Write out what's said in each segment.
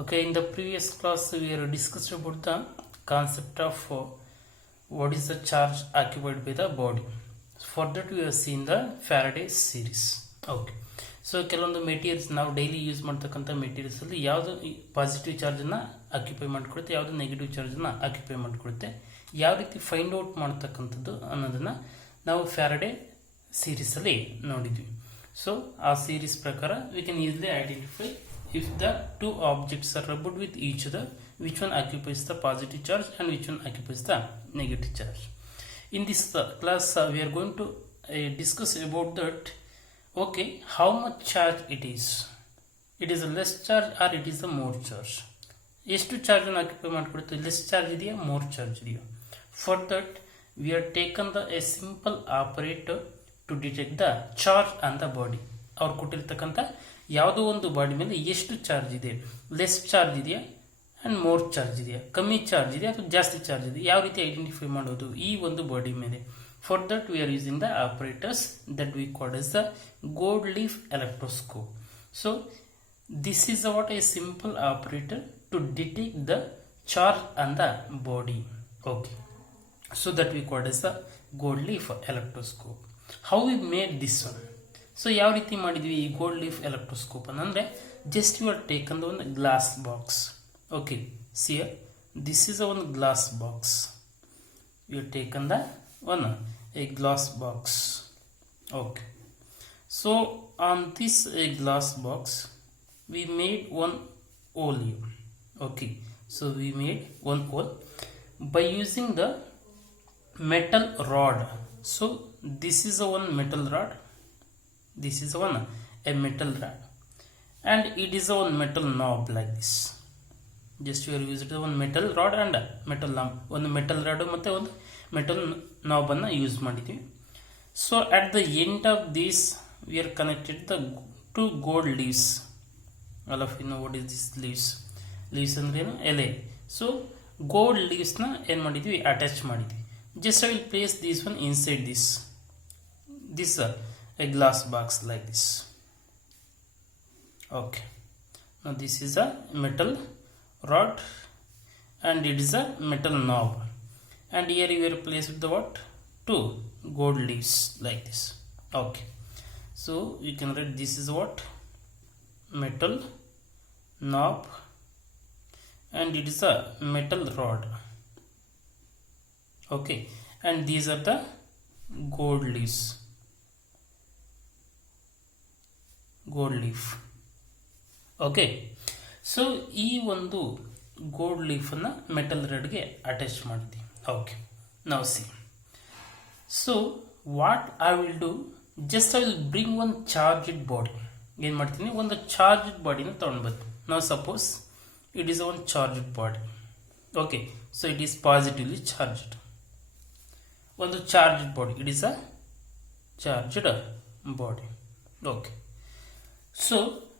Okay, in the previous class we have discussed about the concept of what is the charge occupied by the body. For that we have seen the Faraday series. Okay, so ಕೆಲವೊಂದು ಮೆಟೀರಿಯಲ್ಸ್ ನಾವು daily use ಮಾಡ್ತಕ್ಕಂಥ ಮೆಟೀರಿಯಲ್ಸ್ ಅಲ್ಲಿ ಯಾವುದು positive charge ಅನ್ನ ಆಕ್ಯುಪೈ ಮಾಡ್ಕೊಳುತ್ತೆ, ಯಾವುದು negative charge ಅನ್ನ ಆಕ್ಯುಪೈ ಮಾಡ್ಕೊಳುತ್ತೆ, ಯಾವ ರೀತಿ ಫೈಂಡ್ ಔಟ್ ಮಾಡ್ತಕ್ಕಂಥದ್ದು ಅನ್ನೋದನ್ನ ನಾವು ಫ್ಯಾರಡೆ ಸೀರೀಸ್ ಅಲ್ಲಿ ನೋಡಿದ್ವಿ. ಸೊ ಆ ಸೀರೀಸ್ ಪ್ರಕಾರ we can easily identify if the two objects are rubbed with each other, which one occupies the positive charge and which one occupies the negative charge. In this class we are going to discuss about that. Okay, how much charge it is a less charge or it is a more charge. ಎಷ್ಟು charge ಅನ್ನು occupy ಮಾಡಿಕೊಡುತ್ತೆ, less charge ಇದೆಯಾ more charge ಇದೆಯಾ? For that we are taken a simple operator to detect the charge on the body. ಅವ್ರು ಕೊಟ್ಟಿರ್ತಕ್ಕಂಥ ಯಾವುದೋ ಒಂದು body ಮೇಲೆ ಎಷ್ಟು ಚಾರ್ಜ್ ಇದೆ, ಲೆಸ್ ಚಾರ್ಜ್ ಇದೆಯಾ ಅಂಡ್ ಮೋರ್ ಚಾರ್ಜ್ ಇದೆಯಾ, ಕಮ್ಮಿ ಚಾರ್ಜ್ ಇದೆಯಾ ಅಥವಾ ಜಾಸ್ತಿ ಚಾರ್ಜ್ ಇದೆ, ಯಾವ ರೀತಿ ಐಡೆಂಟಿಫೈ ಮಾಡೋದು ಈ ಒಂದು ಬಾಡಿ ಮೇಲೆ? For that we are using the operators that we called as the gold leaf electroscope. So this is what a simple operator to detect the charge on the body. Okay, so that we called as the gold leaf electroscope. How we made this one? So ಯಾವ ರೀತಿ ಮಾಡಿದ್ವಿ ಈ gold leaf electroscope ಅಂದರೆ just you are taken the ಒಂದು glass box. Okay, see here this is a ಒಂದು glass box. You taken the one a glass box. Okay, so on this a glass box we made one hole here. Okay, so we made one hole by using the metal rod. So this is a one metal rod. This is one a metal rod and it is a one metal knob like this. Just you are used one metal rod and metal knob. One metal rod ಮತ್ತೆ ಒಂದು metal knob ಅನ್ನು ಯೂಸ್ ಮಾಡಿದ್ವಿ. So at the end of this we are connected the two gold leaves. All of you know what is this leaves. Leaves ಅಂದ್ರೆ ಏನು? ಎಲೆ. So gold leaves ನ ಏನು ಮಾಡಿದ್ವಿ, ಅಟ್ಯಾಚ್ ಮಾಡಿದ್ವಿ. Just I will place this one inside this a glass box like this. Okay, now this is a metal rod and it is a metal knob, and here you will place with the what? Two gold leaves like this. Okay, so you can write this is what? Metal knob and it is a metal rod. Okay, and these are the gold leaves. Gold leaf. Okay, so ಈ ಒಂದು gold ಲೀಫನ್ನು metal ರಾಡ್ಗೆ attach ಮಾಡಿದ್ವಿ. Okay, ನಾವು see. So what I will do, just I will bring one charged body. ಏನು ಮಾಡ್ತೀನಿ, ಒಂದು charged ಬಾಡಿನ ತೊಗೊಂಡ್ಬಂದು. ನಾವು suppose it is one charged body. Okay, so it is positively charged. ಒಂದು charged body, it is a charged body. Okay, so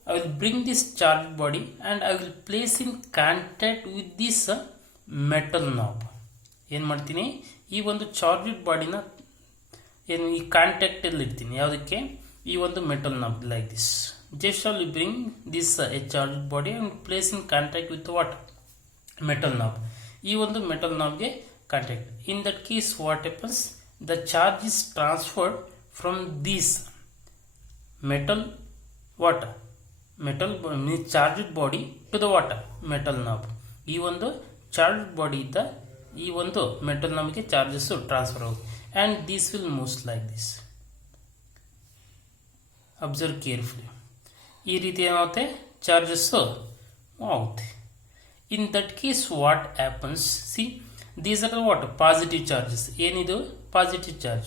I will bring this charged body and I will place in contact with this metal knob. ಏನು ಮಾಡ್ತೀನಿ, ಈ ಒಂದು charged ಬಾಡಿನ ಏನು ಈ ಕಾಂಟ್ಯಾಕ್ಟ್ ಅಲ್ಲಿ ಇಡ್ತೀನಿ. ಯಾವುದಕ್ಕೆ? ಈ ಒಂದು metal knob like this. Just I will bring this a charged body and place in contact with what? Metal knob. ಈ ಒಂದು ಮೆಟಲ್ ನಾಬ್ಗೆ contact. In that case what happens, the charge is transferred from this metal what? Metal means charged body to the what? Metal knob. ಈ ಒಂದು charged body ಇದ್ದ ಈ ಒಂದು metal ನಾಬ್ಗೆ charges transfer ಆಗುತ್ತೆ and this will move like this. Observe carefully. ಈ ರೀತಿ ಏನಾಗುತ್ತೆ, ಚಾರ್ಜಸ್ ಆಗುತ್ತೆ. In that case what happens, see these are the what? Positive charges. ಏನಿದು? Positive charge.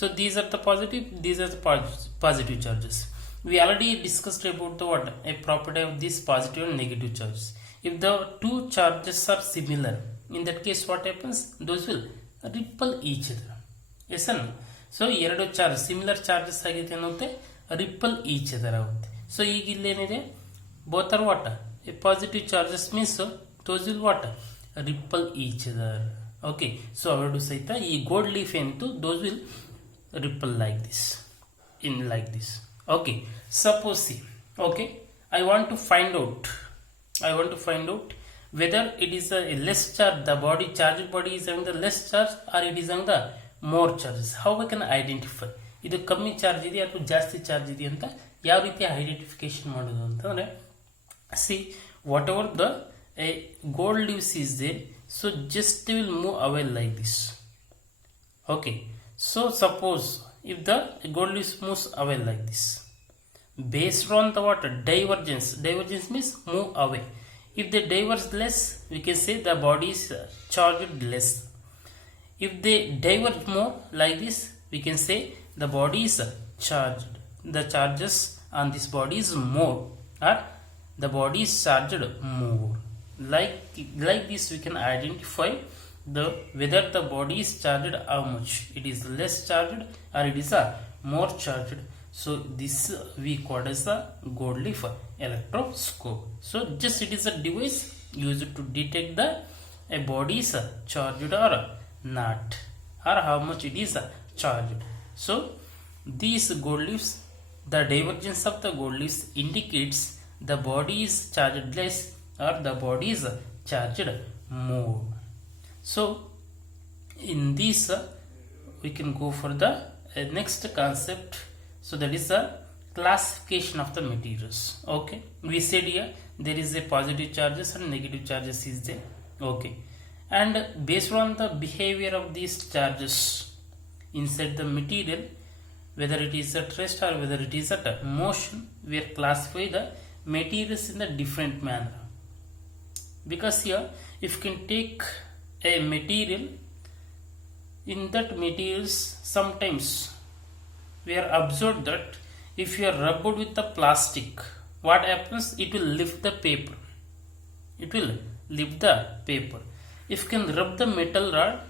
So these are the positive, these are the positive charges. We already discussed about the what? A property of this positive and negative charges. If the two charges are similar, in that case what happens? Those will repel each other. Yes or no? So ಎರಡು charge similar charges ಆಗಿದೆ ಅನ್ನೋತ್ತೆ repel each other ಆಗುತ್ತೆ. So ಈಗ ಇಲ್ಲೇನಿದೆ, both are what? A positive charges means those will what? Repel each other. Okay, so ಅವೆರಡು ಸಹಿತ ಈ gold leaf ಏನಿತ್ತು those will repel like this, in like this. Okay, suppose see, okay, I want to find out I want to find out whether it is a less charge, the body charged body is having the less charge or it is having the more charges. How we can identify ಇದು ಕಮ್ಮಿ ಚಾರ್ಜ್ ಇದೆ ಅಥವಾ ಜಾಸ್ತಿ ಚಾರ್ಜ್ ಇದೆ ಅಂತ ಯಾವ ರೀತಿ ಐಡೆಂಟಿಫಿಕೇಶನ್ ಮಾಡೋದು ಅಂತಂದ್ರೆ, see what ever the gold leaves is there, so just they will move away like this. Okay, so suppose if the gold leaves moves away like this, based on the what divergence means move away. If they diverge less, we can say the body is charged less. If they diverge more like this, we can say the body is charged, the charges on this body is more, or the body is charged more. Like this we can identify the whether the body is charged, how much it is less charged or it is more charged. So this we call as a gold leaf electroscope. So just it is a device used to detect the a body is charged or not, or how much it is charged. So these gold leaves, the divergence of the gold leaves indicates the body is charged less or the body is charged more. So in this we can go for the next concept. So that is the classification of the materials. Okay, we said here there is a positive charges and negative charges is there. Okay, and based on the behavior of these charges inside the material, whether it is at rest or whether it is at motion, we are classify the materials in the different manner. Because here if you can take a material, in that materials sometimes we are observed that if you are rubbed with the plastic, what happens, it will lift the paper, it will lift the paper. If you can rub the metal rod,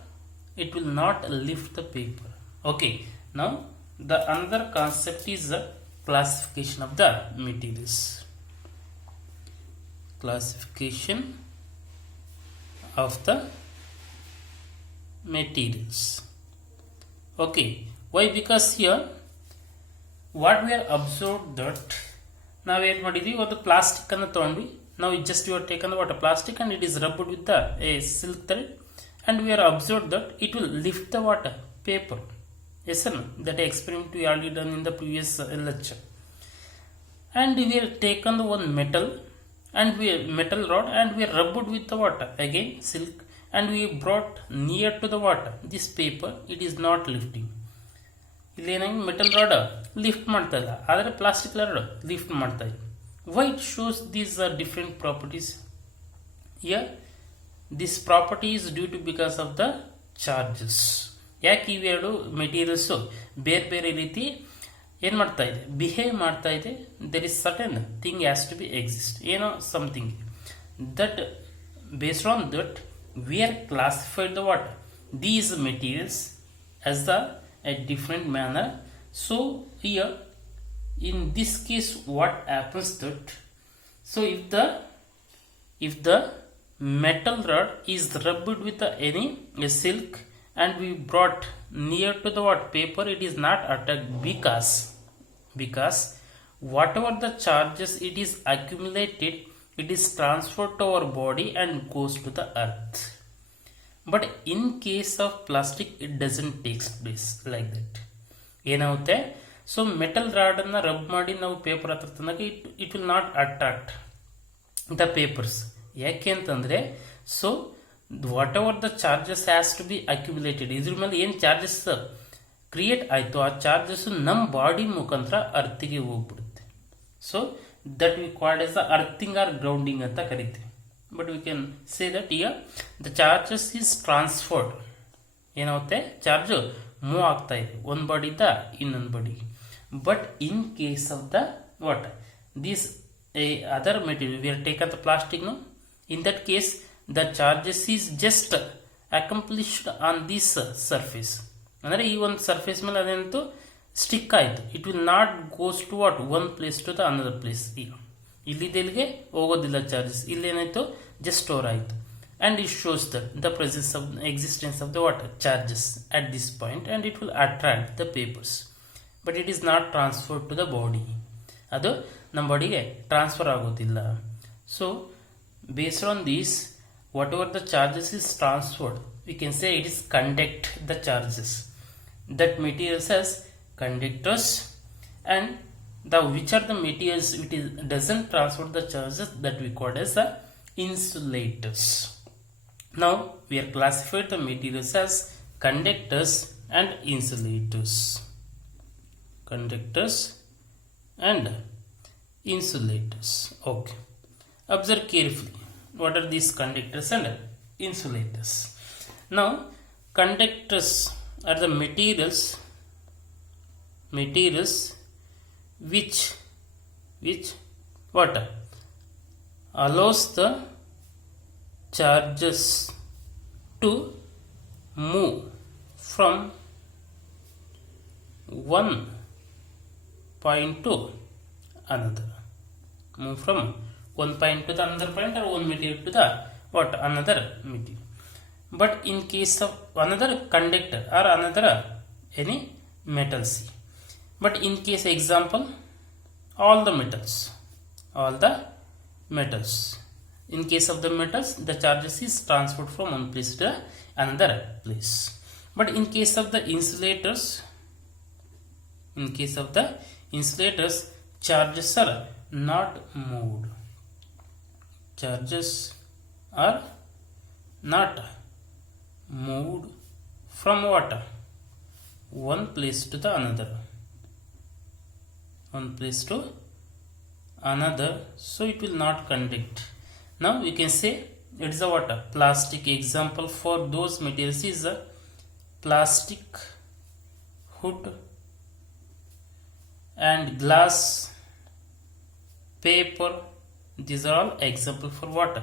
it will not lift the paper. Okay, now the another concept is the classification of the materials. Classification of the materials. Okay, why? Because here what we are observed that ನಾವು ಏನು ಮಾಡಿದ್ವಿ, ಒಂದು ಪ್ಲಾಸ್ಟಿಕ್ ಅನ್ನು ತಗೊಂಡ್ವಿ, ನಾವು just you are taken what a plastic and it is rubbed with the a silk thread and we are observed that it will lift the water paper. Yes or no? That experiment we already done in the previous lecture. And we are taken the one metal and we metal rod and we are rubbed with the water, again silk, and we brought near to the water this paper, it is not lifting. ಇಲ್ಲಿ ಏನಾಗಿ metal rod lift ಮಾಡ್ತಾ ಇಲ್ಲ, ಆದರೆ plastic rod lift ಮಾಡ್ತಾ ಇದೆ. Why it shows these are different properties? Here this property is due to because of the charges. ಯಾಕೆ ಇವೆರಡು ಮೆಟೀರಿಯಲ್ಸು ಬೇರೆ ಬೇರೆ ರೀತಿ ಏನು ಮಾಡ್ತಾ ಇದೆ, ಬಿಹೇವ್ ಮಾಡ್ತಾ ಇದೆ? There is certain thing has to be exist, ಏನೋ something that based on that we are classified the what these materials as the a different manner. So here in this case what happens that, so if the metal rod is rubbed with any silk and we brought near to the what paper, it is not attacked because whatever the charges it is accumulated, it is transferred to our body and goes to the earth. But in case of plastic it doesn't take place like that. ಏನಾಗುತ್ತೆ, so metal ರಾಡನ್ನು rub ಮಾಡಿ ನಾವು paper ಹತ್ರ ತಂದಾಗ it will not attract the papers. ಯಾಕೆ ಅಂತಂದರೆ, so whatever the charges has to be accumulated, ಇದ್ರ ಮೇಲೆ ಏನು ಚಾರ್ಜಸ್ ಕ್ರಿಯೇಟ್ ಆಯಿತು ಆ ಚಾರ್ಜಸ್ ನಮ್ಮ ಬಾಡಿ ಮುಖಾಂತರ ಅರ್ತಿಗೆ ಹೋಗ್ಬಿಡುತ್ತೆ. So that we called as the earthing or grounding ಅಂತ ಕರಿತೀವಿ. But we can say that here the charges is transferred. ಏನಾಗುತ್ತೆ, ಚಾರ್ಜ್ ಮೂವ್ ಆಗ್ತಾ ಇದೆ ಒಂದು ಬಾಡಿಯಿಂದ ಇನ್ನೊಂದು ಬಾಡಿಗೆ. But in case of the what this other material we are taken the plastic, no, in that case the charges is just accomplished on this surface. ಅಂದರೆ ಈ ಒಂದು ಸರ್ಫೇಸ್ ಮೇಲೆ ಅದೇನಂತೂ ಸ್ಟಿಕ್ ಆಯಿತು, it will not goes to what one place to the another place. ಈಗ ಇಲ್ಲಿಗೆ ಹೋಗೋದಿಲ್ಲ charges, ಇಲ್ಲೇನಾಯಿತು ಜಸ್ಟ್ ಸ್ಟೋರ್ ಆಯಿತು. and it shows the presence of existence of the water charges at this point and it will attract the papers, but it is not transferred to the body. ಅದು ನಮ್ಮ ಬಾಡಿಗೆ ಟ್ರಾನ್ಸ್ಫರ್ ಆಗೋದಿಲ್ಲ. So Based on this, whatever the charges is transferred, we can say it is conduct the charges. That materials has conductors, and the which are the materials which doesn't transfer the charges, that we call as the insulators. Now we are classified the materials as conductors and insulators. Conductors and insulators. Okay. Observe carefully. What are these conductors and insulators? Now, conductors are the materials which what allows the charges to move from one point to another. Move from one point to the another point, or one material to the what another material. But in case of another conductor or another any metal C. But in case example, all the metals. In case of the metals, the charges is transferred from one place to another place. But in case of the insulators, charges are not moved. Charges are not moved from what? One place to the another. One place to another, so it will not conduct. Now we can say it is a what? Plastic. Example for those materials is a plastic, wood and glass, paper. These are all example for what?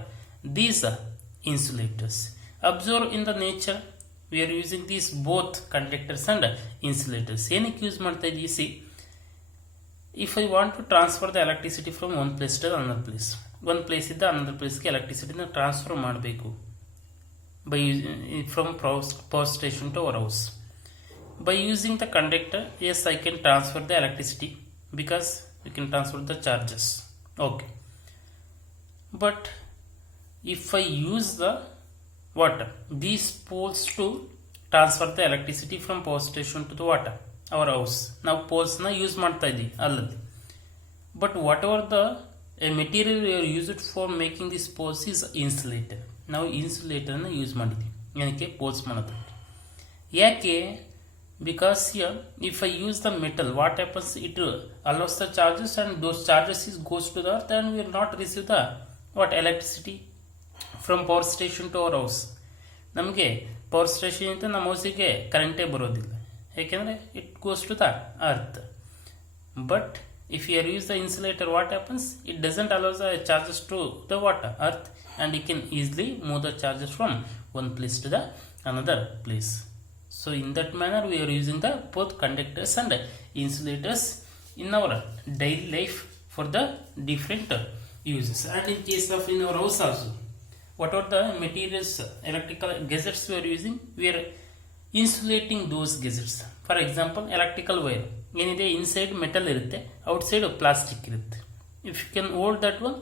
These are insulators. Observe in the nature, we are using these both conductors and insulators. ಏನಕ್ಕೆ ಯೂಸ್ ಮಾಡ್ತಾ ಇದ್ದೀವಿ? See, if I want to transfer the electricity from one place to another place, one place ಇಂದ another place ಗೆ electricity ನ transfer ಮಾಡಬೇಕು by from power station to our house. By using the conductor, yes, I can transfer the electricity because we can transfer the charges. Okay. But if I use the what? These poles to transfer the electricity from power station to the what? Our house. Now poles na use ಮಾಡ್ತಾ ಇದ್ದೀವಿ ಅಲ್ಲದೆ. But whatever the material we are used for making this poles is insulator. ನಾವು ಇನ್ಸುಲೇಟರ್ ನ ಯೂಸ್ ಮಾಡಿದ್ದೀವಿ. ಏನಕ್ಕೆ? ಪೋಲ್ಸ್ ಮಾಡೋದಕ್ಕೆ. ಯಾಕೆ? Because here if I use the metal, what happens? It allows the charges, and those charges is goes to the earth, and we will not receive the what? Electricity from power station to our house. ನಮಗೆ power station ಇಂದ ನಮ್ಮ ಹೌಸಿಗೆ ಕರೆಂಟೇ ಬರೋದಿಲ್ಲ, ಯಾಕೆಂದರೆ it goes to the earth. But if you use the insulator, what happens? It doesn't allow the charges to the water earth, and you can easily move the charges from one place to the another place. So in that manner we are using the both conductors and insulators in our daily life for the different uses. And in case of in our house also, what are the materials, electrical gadgets we are using, we are insulating those gadgets. For example, electrical wire ಏನಿದೆ, inside metal ಇರುತ್ತೆ, outside plastic ಇರುತ್ತೆ. If you can hold that one,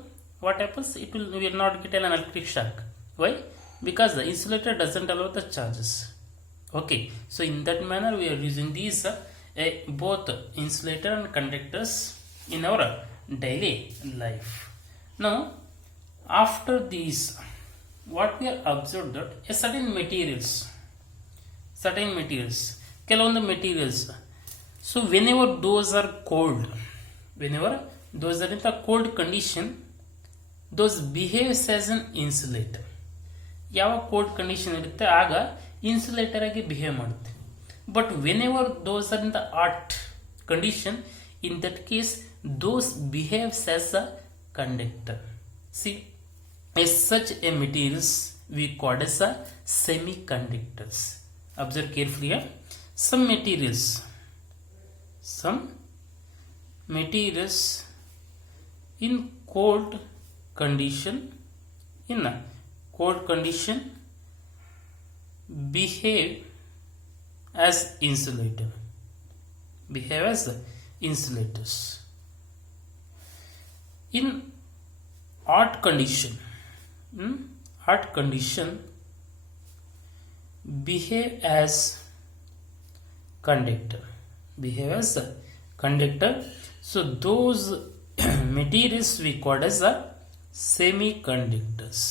what happens? It will not get an electric shock. Why? Because the insulator doesn't allow the charges. Okay, so in that manner we are using these both insulator and conductors in our daily life. Now after these, what we are observed that a certain materials, ಕೆಲವೊಂದು materials, so whenever those are cold, whenever those are in the cold condition, those behaves as an insulator. ಯಾವ cold condition ಇರುತ್ತೆ ಆಗ ಇನ್ಸುಲೇಟರ್ ಆಗಿ ಬಿಹೇವ್ ಮಾಡುತ್ತೆ. But whenever those are in the hot condition, in that case those behaves as a conductor. C, as such a materials we call as a semiconductors. Observe carefully here. Some materials in cold condition behave as insulators. In hot condition, hot condition behave as conductor. So those materials we call as the semiconductors.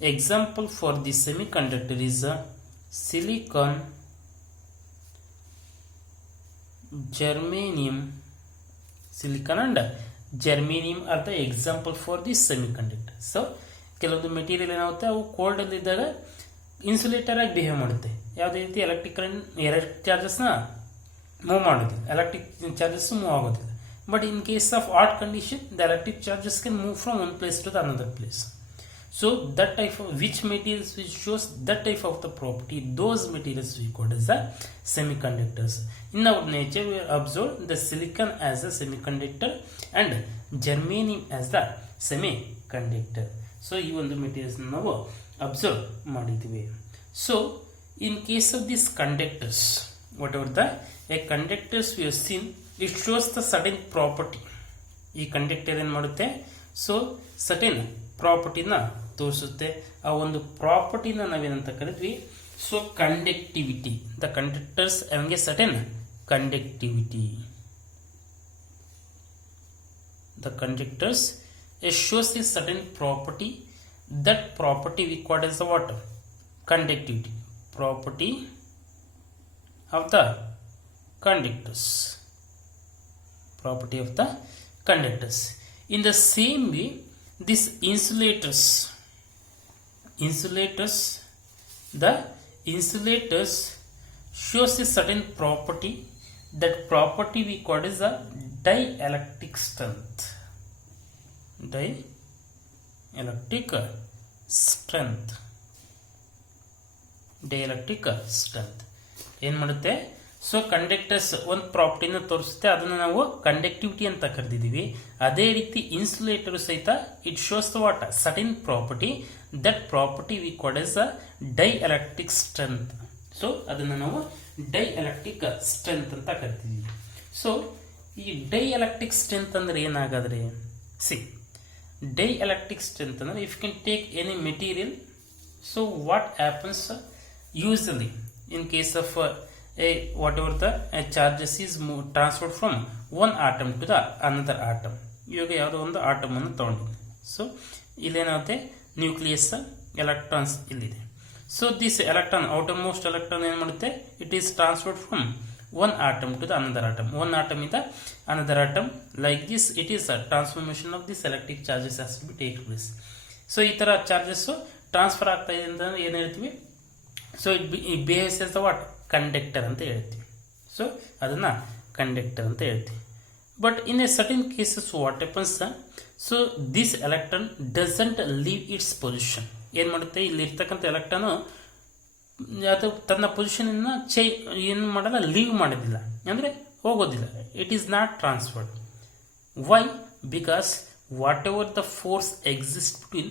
Example for the semiconductor is silicon, germanium. Silicon and germanium are the example for the semiconductor. So ಕೆಲವೊಂದು ಮೆಟೀರಿಯಲ್ ಏನಾಗುತ್ತೆ ಅವು ಕೋಲ್ಡ್ ಅಲ್ಲಿ ಇದ್ದಾಗ ಇನ್ಸುಲೇಟರ್ ಆಗಿ ಬಿಹೇವ್ ಮಾಡುತ್ತೆ. ಯಾವುದೇ ರೀತಿ electric ಚಾರ್ಜಸ್ನ ಮೂವ್ ಮಾಡೋದಿಲ್ಲ, ಎಲೆಕ್ಟ್ರಿಕ್ ಚಾರ್ಜಸ್ ಮೂವ್ ಆಗೋದಿಲ್ಲ. But in case of hot condition the electric charges can move from one place to the another place. So that type of which materials which shows that type of the property, those materials we call as the semiconductors. In our nature we observe the silicon as a semiconductor and germanium as the semiconductor. So ಈ ಒಂದು materials ನಾವು observe ಮಾಡಿದ್ವಿ. So in case of these conductors, whatever the conductors we have seen, it shows the certain property. ಈ ಕಂಡಕ್ಟರ್ ಏನು ಮಾಡುತ್ತೆ, so certain ಪ್ರಾಪರ್ಟಿನ ತೋರಿಸುತ್ತೆ. ಆ ಒಂದು ಪ್ರಾಪರ್ಟಿನ ನಾವೇನಂತ ಕರಿದ್ವಿ, ಸೊ ಕಂಡಕ್ಟಿವಿಟಿ. ದ ಕಂಡಕ್ಟರ್ಸ್ ಹಂಗೆ certain conductivity. The conductors shows a certain property. That property we call as the what? Conductivity. Property of the conductors. Property of the conductors. In the same way, these insulators, the insulators shows a certain property. That property we call as the dielectric strength. Dielectric strength ಏನು ಮಾಡುತ್ತೆ, so conductors ಒಂದು ಪ್ರಾಪರ್ಟಿನ ತೋರಿಸುತ್ತೆ, ಅದನ್ನು ನಾವು ಕಂಡಕ್ಟಿವಿಟಿ ಅಂತ ಕರೆದಿದ್ದೀವಿ. ಅದೇ ರೀತಿ ಇನ್ಸುಲೇಟರ್ ಸಹಿತ it shows the what certain property. That property we call as a dielectric strength. So ಅದನ್ನು ನಾವು ಡೈಎಲೆಕ್ಟ್ರಿಕ್ ಸ್ಟ್ರೆಂತ್ ಅಂತ ಕರಿತೀವಿ. ಸೊ ಈ ಡೈಎಲೆಕ್ಟ್ರಿಕ್ ಸ್ಟ್ರೆಂತ್ ಅಂದ್ರೆ ಏನಾಗಾದ್ರೆ, dielectric strength ಅಂದ್ರೆ if you can take any material, so what happens usually in case of whatever the charges is transferred from one atom to the another atom. ಇವಾಗ ಯಾವುದೋ ಒಂದು ಆಟಮ್ ಅನ್ನು ತಗೊಂಡಿದ್ದೀನಿ. ಸೊ ಇಲ್ಲೇನಾಗುತ್ತೆ, ನ್ಯೂಕ್ಲಿಯಸ್, ಎಲೆಕ್ಟ್ರಾನ್ಸ್ ಇಲ್ಲಿದೆ. So this electron, outer most electron ಏನು ಮಾಡುತ್ತೆ, it is transferred from one atom to the another atom, one atom in the another atom. Like this, it is a transformation of this electric charges has to be take place. So ಈ ತರ charges transfer ಆಗ್ತಾ ಇದೆ ಅಂತ ಏನು ಹೇಳ್ತೀವಿ, so it behaves as the what conductor ಅಂತ ಹೇಳ್ತೀವಿ. ಸೊ ಅದನ್ನ ಕಂಡಕ್ಟರ್ ಅಂತ ಹೇಳ್ತೀವಿ. But in a certain cases what happens, so this electron doesn't leave its position. ಏನು ಮಾಡುತ್ತೆ, ಇಲ್ಲಿ ಇರ್ತಕ್ಕಂಥ ಎಲೆಕ್ಟ್ರಾನ್ ಅದು ತನ್ನ ಪೊಸಿಷನ್ ಏನು ಮಾಡಲ್ಲ, ಲೀವ್ ಮಾಡೋದಿಲ್ಲ, ಅಂದರೆ ಹೋಗೋದಿಲ್ಲ. It is not transferred. Why? Because whatever the force exist between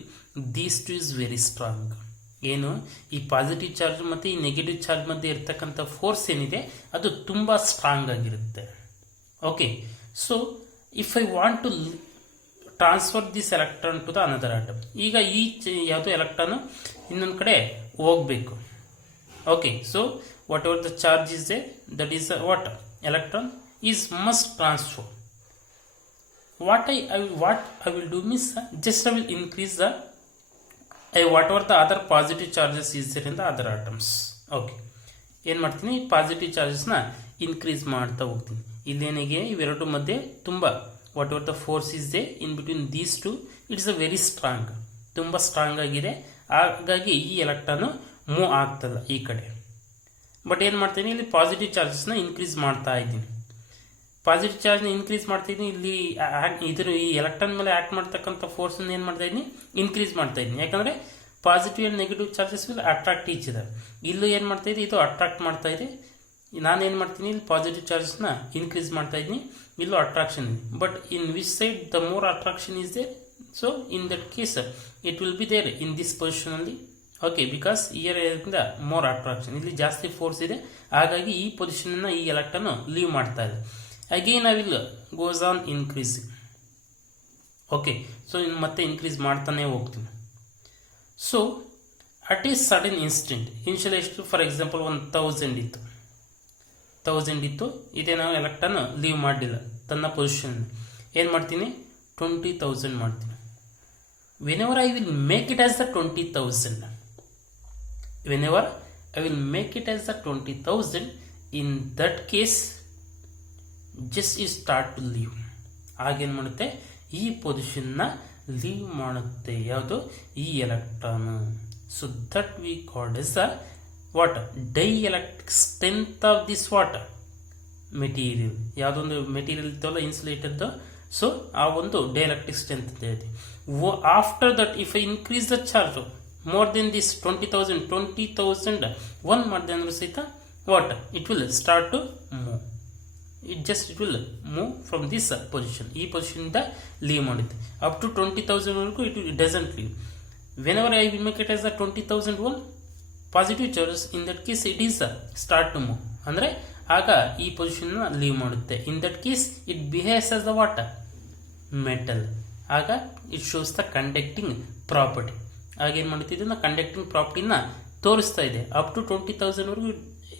these two is very strong. ಏನು, ಈ ಪಾಸಿಟಿವ್ ಚಾರ್ಜ್ ಮತ್ತು ಈ ನೆಗೆಟಿವ್ ಚಾರ್ಜ್ ಮಧ್ಯೆ ಇರ್ತಕ್ಕಂಥ ಫೋರ್ಸ್ ಏನಿದೆ ಅದು ತುಂಬ ಸ್ಟ್ರಾಂಗ್ ಆಗಿರುತ್ತೆ. Okay, so if I want to transfer this electron to the another atom, ಈಗ ಈ ಯಾವುದೋ ಎಲೆಕ್ಟ್ರಾನ್ ಇನ್ನೊಂದು ಕಡೆ ಹೋಗಬೇಕು. Okay, so whatever the charge is there, that is what electron is must transfer. What I will do means just I will increase the whatever the other positive charges is there in the other atoms. Okay, ಏನು ಮಾಡ್ತೀನಿ, ಪಾಸಿಟಿವ್ ಚಾರ್ಜಸ್ನ ಇನ್ಕ್ರೀಸ್ ಮಾಡ್ತಾ ಹೋಗ್ತೀನಿ. ಇಲ್ಲೇನಿಗೆ ಇವೆರಡು ಮಧ್ಯೆ ತುಂಬ what ever the force is they in between these to, it's a very strong, ತುಂಬ ಸ್ಟ್ರಾಂಗ್ ಆಗಿದೆ. ಹಾಗಾಗಿ ಈ ಎಲೆಕ್ಟ್ರಾನು ಮೂವ್ ಆಗ್ತದ ಈ ಕಡೆ. ಬಟ್ ಏನು ಮಾಡ್ತೀನಿ, ಇಲ್ಲಿ ಪಾಸಿಟಿವ್ ಚಾರ್ಜಸ್ನ ಇನ್ಕ್ರೀಸ್ ಮಾಡ್ತಾ ಇದ್ದೀನಿ. ಪಾಸಿಟಿವ್ ಚಾರ್ಜ್ನ ಇನ್ಕ್ರೀಸ್ ಮಾಡ್ತಿದ್ದೀನಿ. ಇಲ್ಲಿ ಈ ಎಲೆಕ್ಟ್ರಾನ್ ಮೇಲೆ ಆಕ್ಟ್ ಮಾಡ್ತಕ್ಕಂಥ ಫೋರ್ಸನ್ನು ಏನು ಮಾಡ್ತಾ ಇದ್ದೀನಿ, ಇನ್ಕ್ರೀಸ್ ಮಾಡ್ತಾ ಇದ್ದೀನಿ. ಯಾಕಂದರೆ positive and negative charges will attract each ಇದೆ. ಇಲ್ಲೂ ಏನು ಮಾಡ್ತಾ ಇದೆ, ಇದು ಅಟ್ರಾಕ್ಟ್ ಮಾಡ್ತಾ ಇದೆ. ನಾನೇನು ಮಾಡ್ತೀನಿ, ಇಲ್ಲಿ ಪಾಸಿಟಿವ್ ಚಾರ್ಜಸ್ನ ಇನ್ಕ್ರೀಸ್ ಮಾಡ್ತಾ ಇದ್ದೀನಿ, ಇಲ್ಲೂ ಅಟ್ರಾಕ್ಷನ್ ಇದೆ. But in which side the more attraction is there, so in that case it will be there in this position ಅಲ್ಲಿ. Okay, because here more attraction, ಇಲ್ಲಿ ಜಾಸ್ತಿ ಫೋರ್ಸ್ ಇದೆ, ಹಾಗಾಗಿ ಈ ಪೊಸಿಷನ್ನ ಈ ಎಲೆಕ್ಟ್ರಾನ್ ಲೀವ್ ಮಾಡ್ತಾ ಇದೆ. Again I will goes on increasing. Okay, so ಇನ್ನು ಮತ್ತೆ ಇನ್ಕ್ರೀಸ್ ಮಾಡ್ತಾನೆ ಹೋಗ್ತೀನಿ. So at is sudden instant initial ಎಷ್ಟು, ಫಾರ್ ಎಕ್ಸಾಂಪಲ್ 1000 ಇತ್ತು, ಇದೇ ನಾವು ಎಲೆಕ್ಟ್ರಾನ್ ಲೀವ್ ಮಾಡಲಿಲ್ಲ ತನ್ನ ಪೊಸಿಷನ್, ಏನು ಮಾಡ್ತೀನಿ 20,000 ಮಾಡ್ತೀನಿ. Whenever I will make it as the 20,000, whenever I will make it as the 20,000, in that case just ಈ ಸ್ಟಾರ್ಟ್ ಟು ಲೀವ್. ಆಗೇನು ಮಾಡುತ್ತೆ, ಈ ಪೊಸಿಷನ್ನ ಲೀವ್ ಮಾಡುತ್ತೆ ಯಾವುದು, ಈ electron. So that we called as the what, dielectric strength of this what material. ಯಾವುದೊಂದು ಮೆಟೀರಿಯಲ್ ಇತ್ತಲ್ಲ ಇನ್ಸುಲೇಟರ್ದು, ಸೊ ಆ ಒಂದು ಡೈಎಲೆಕ್ಟ್ರಿಕ್ ಸ್ಟ್ರೆಂತ್ ಅಂತ ಹೇಳ್ತೀವಿ. After that if I increase the charge more than this 20,000 1 ಮಾಡಿದೆ ಅಂದ್ರೂ ಸಹಿತ what, it will start to move. it will move from this position, ಈ ಪೊಸಿಷನ್ ಇಂದ ಲೀವ್ ಮಾಡುತ್ತೆ. ಅಪ್ ಟು 20,000 ವರೆಗೂ it doesn't leave. Whenever I will make it as a 20,001 positive charges, in that case it is start to move, ಅಂದರೆ ಆಗ ಈ position leave ಮಾಡುತ್ತೆ. In that case it behaves as the what, metal. ಆಗ it shows the conducting property. ಆಗ ಏನು ಮಾಡುತ್ತೆ, ಇದನ್ನ ಕಂಡಕ್ಟಿಂಗ್ ಪ್ರಾಪರ್ಟಿನ ತೋರಿಸ್ತಾ ಇದೆ. ಅಪ್ ಟು 20,000 ವರೆಗೂ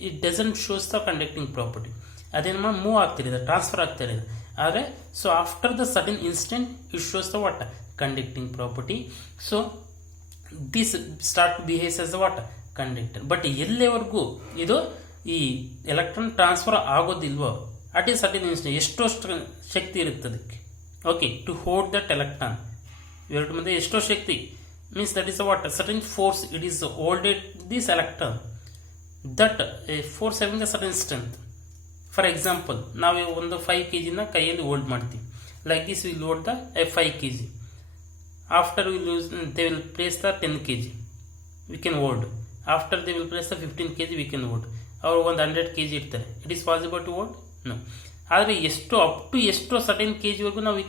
it doesn't shows the conducting property. ಅದೇನು ಮಾಡಿ ಮೂವ್ ಆಗ್ತಿರೋದು, ಟ್ರಾನ್ಸ್ಫರ್ ಆಗ್ತಾ ಇರೋದು. ಆದರೆ so after the sudden instant it shows the what, conducting property. So this start to behaves as the what, conductor. But ಎಲ್ಲಿವರೆಗೂ ಇದು ಈ ಎಲೆಕ್ಟ್ರಾನ್ ಟ್ರಾನ್ಸ್ಫರ್ ಆಗೋದಿಲ್ವೋ, ಅಟ್ ಈಸ್ ಸಡನ್ ಇನ್ಸ್ಟೆಂಟ್ ಎಷ್ಟೋ ಶಕ್ತಿ ಇರುತ್ತೆ ಅದಕ್ಕೆ. Okay, to hold that electron, ಇವೆರಡು ಮುಂದೆ ಎಷ್ಟೋ ಶಕ್ತಿ means that is a what, sudden force it is holded this electron, that force having the sudden strength. For example, ನಾವು ಒಂದು 5 kg ಕೈಯಲ್ಲಿ ಹೋಲ್ಡ್ ಮಾಡ್ತೀವಿ. Like this will hold the 5 kg. After they will place the 10 kg we can hold. After they will place the 15 kg we can hold. ಅವರು ಒಂದು 100 kg ಇರ್ತಾರೆ. It is possible to hold? No. ಆದರೆ ಎಷ್ಟು up to ಎಷ್ಟೋ certain ಕೆಜಿವರೆಗೂ ನಾವು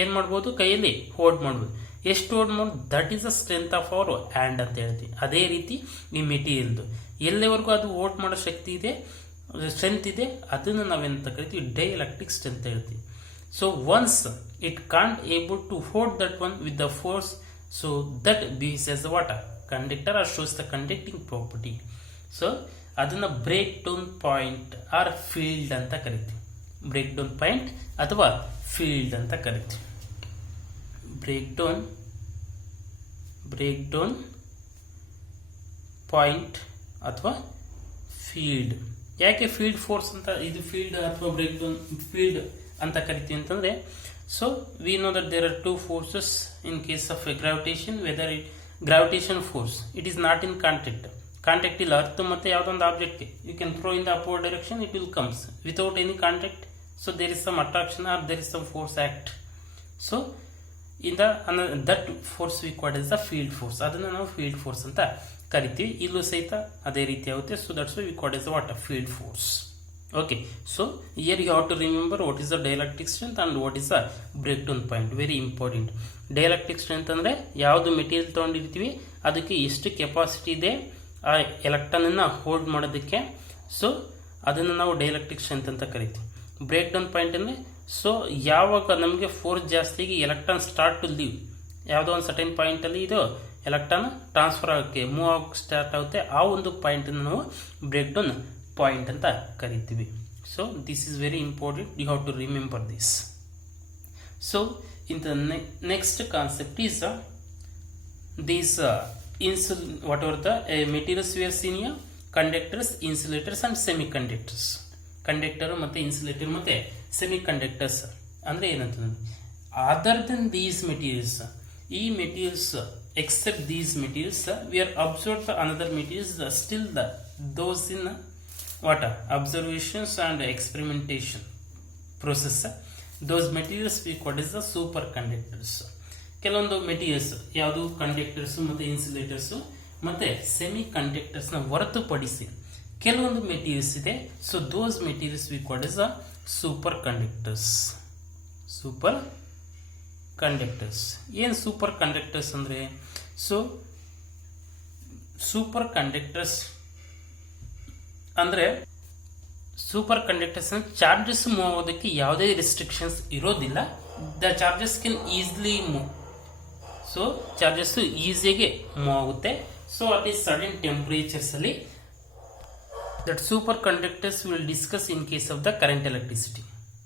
ಏನು ಮಾಡ್ಬೋದು, ಕೈಯಲ್ಲಿ ಹೋಲ್ಡ್ ಮಾಡ್ಬೋದು. ಎಷ್ಟು ಹೋಲ್ಡ್ ಮಾಡ್ಬೋದು, that is the strength of our hand ಅಂತ ಹೇಳ್ತೀವಿ. ಅದೇ ರೀತಿ ಈ ಮೆಟೀರಿಯಲ್ದು ಎಲ್ಲಿವರೆಗೂ ಅದು ಹೋಲ್ಡ್ ಮಾಡೋ ಶಕ್ತಿ ಇದೆ, ಸ್ಟ್ರೆಂತ್ ಇದೆ, ಅದನ್ನು ನಾವೆಂತ ಕರಿತೀವಿ, ಡೈಎಲೆಕ್ಟ್ರಿಕ್ ಸ್ಟ್ರೆಂತ್ ಹೇಳ್ತೀವಿ. So once it can't able to hold that one with the force, so that behaves as the what, conductor or shows the conducting property. So ಅದನ್ನು break down point or field ಅಂತ ಕರಿತೀವಿ. Break down point ಅಥವಾ field ಅಂತ ಕರಿತೀವಿ. Break down point ಅಥವಾ field. ಯಾಕೆ field force ಅಂತ, ಇದು ಫೀಲ್ಡ್ ಅಥವಾ ಬ್ರೇಕ್ ಡೌನ್ ಫೀಲ್ಡ್ ಅಂತ ಕರಿತೀವಿ ಅಂತಂದ್ರೆ, so we know that there are 2 forces in case of gravitation. Whether it gravitation force, it is not in contact ಇಲ್ಲ ಅರ್ಥ ಮತ್ತೆ ಯಾವುದೊಂದು ಆಬ್ಜೆಕ್ಟ್ಗೆ you can throw in the upward direction, it will comes without any contact. So there is some attraction or there is some force act. So in that force we called as the field force. ಅದನ್ನು ನಾವು field force ಅಂತ ಕರಿತೀವಿ. ಇಲ್ಲೂ ಸಹಿತ ಅದೇ ರೀತಿ ಆಗುತ್ತೆ. So that's we called as what, field force. Okay, so here you have to remember what is the dielectric strength and what is the break down point. Very important. Dielectric strength ಅಂದರೆ ಯಾವುದು ಮೆಟೀರಿಯಲ್ ತೊಗೊಂಡಿರ್ತೀವಿ ಅದಕ್ಕೆ ಎಷ್ಟು ಕೆಪಾಸಿಟಿ ಇದೆ ಆ ಎಲೆಕ್ಟ್ರಾನನ್ನು ಹೋಲ್ಡ್ ಮಾಡೋದಕ್ಕೆ. ಸೊ ಅದನ್ನು ನಾವು ಡೈಎಲೆಕ್ಟ್ರಿಕ್ ಸ್ಟ್ರೆಂತ್ ಅಂತ ಕರಿತೀವಿ. ಬ್ರೇಕ್ ಡೌನ್ ಪಾಯಿಂಟ್ ಅಂದರೆ, ಸೊ ಯಾವಾಗ ನಮಗೆ ಫೋರ್ಸ್ ಜಾಸ್ತಿಯಾಗಿ ಎಲೆಕ್ಟ್ರಾನ್ ಸ್ಟಾರ್ಟ್ ಟು ಲೀವ್, ಯಾವುದೋ ಒಂದು ಸರ್ಟೈನ್ ಪಾಯಿಂಟಲ್ಲಿ ಇದು ಎಲೆಕ್ಟ್ರಾನ್ ಟ್ರಾನ್ಸ್ಫರ್ ಆಗೋಕ್ಕೆ ಮೂವ್ ಆಗೋಕ್ಕೆ ಸ್ಟಾರ್ಟ್ ಆಗುತ್ತೆ, ಆ ಒಂದು ಪಾಯಿಂಟನ್ನು ನಾವು ಬ್ರೇಕ್ ಡೌನ್ ಪಾಯಿಂಟ್ ಅಂತ ಕರಿತೀವಿ. So this is very important, you have to remember this. So in the next concept is these whatever the materials we have seen here, conductors, insulators and semiconductors. Conductor ಮತ್ತು insulator ಮತ್ತು semiconductors ಅಂದರೆ ಏನಂತಂದ್ರೆ, other then these materials, ಈ materials except these materials we are observe the another materials still the those in what observations and experimentation process. Those materials we called is the superconductors. ಕೆಲವೊಂದು materials ಯಾವುದು conductors ಮತ್ತು insulators ಮತ್ತು ಸೆಮಿ ಕಂಡಕ್ಟರ್ಸ್ನ ಹೊರತುಪಡಿಸಿ ಕೆಲವೊಂದು materials ಇದೆ. So those materials we called is the superconductors. Superconductors ಏನು ಸೂಪರ್ ಕಂಡಕ್ಟರ್ಸ್ ಅಂದರೆ, ಸೊ ಸೂಪರ್ ಕಂಡಕ್ಟರ್ಸ್ ಅಂದರೆ ಸೂಪರ್ ಕಂಡಕ್ಟರ್ಸ್ ಚಾರ್ಜಸ್ ಮೂವ್ ಆಗೋದಕ್ಕೆ ಯಾವುದೇ ರಿಸ್ಟ್ರಿಕ್ಷನ್ಸ್ ಇರೋದಿಲ್ಲ. The charges can easily move. So charges ಈಸಿಯಾಗಿ ಮೂವ್ ಆಗುತ್ತೆ. ಸೊ ಅಟ್ ಈ ಸಡನ್ ಟೆಂಪರೇಚರ್ಸ್ ಅಲ್ಲಿ that super conductors will discuss in case of the current electricity.